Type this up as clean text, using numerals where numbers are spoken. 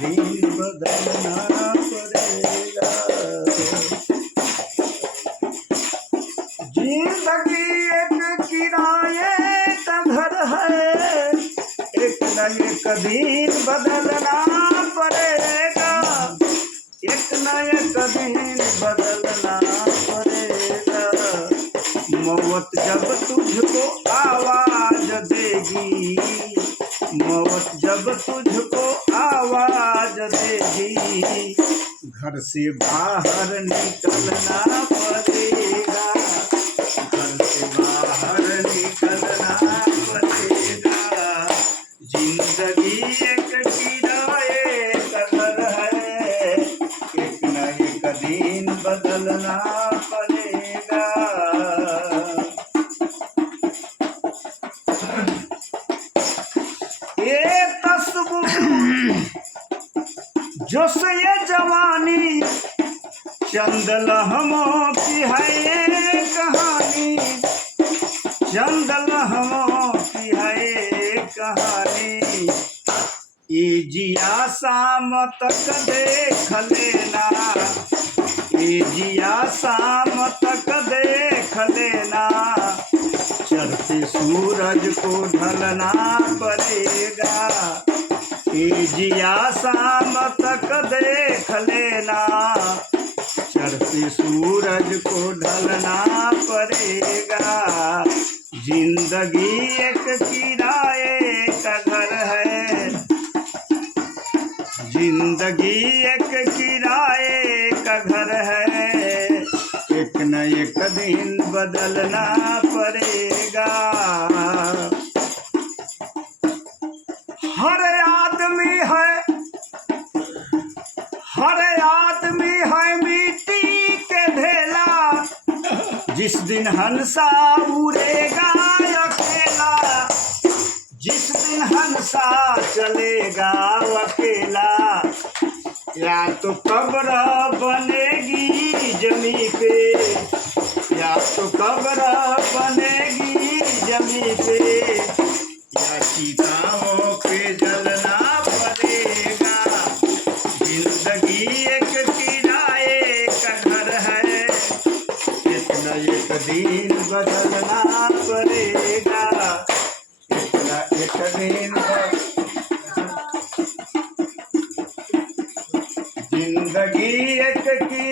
दिन बदलना पड़ेगा। जिंदगी एक किराए का घर है, एक न एक दिन बदलना पड़ेगा, एक न एक दिन बदलना पड़ेगा। मौत जब तुझको आवाज देगी, मौत जब तुझको आवाज देगी, घर से बाहर निकलना पड़ेगा, घर से बाहर निकलना पड़ेगा। जिंदगी एक किराए का घर है, एक न एक दिन बदलना पड़ेगा। ये तस्वीर जोश ये जवानी, चंद लम्हों की है ये कहानी, चंद लम्हों की है ये कहानी। ये जिया शाम तक देख लेना, ये जिया शाम तक देख लेना, चढ़ते सूरज को ढलना पड़ेगा। ये जिया शाम तक देख लेना, चढ़ते सूरज को ढलना पड़ेगा। जिंदगी एक किराए का घर है, जिंदगी एक किराए का घर है, एक न एक दिन बदलना पड़ेगा। हर आदमी है मिट्टी के ढेला, जिस दिन हंसा उड़ेगा अकेला, जिस दिन हंसा चलेगा अकेला। या तो कब्र बनेगी जमी पे, या तो कब्र बनेगी जमी पे, या चिताओं पे जलना पड़ेगा। जिंदगी एक किराए का घर है, एक न एक दिन बदलना पड़ेगा, एक न एक दिन जिंदगी एक किराए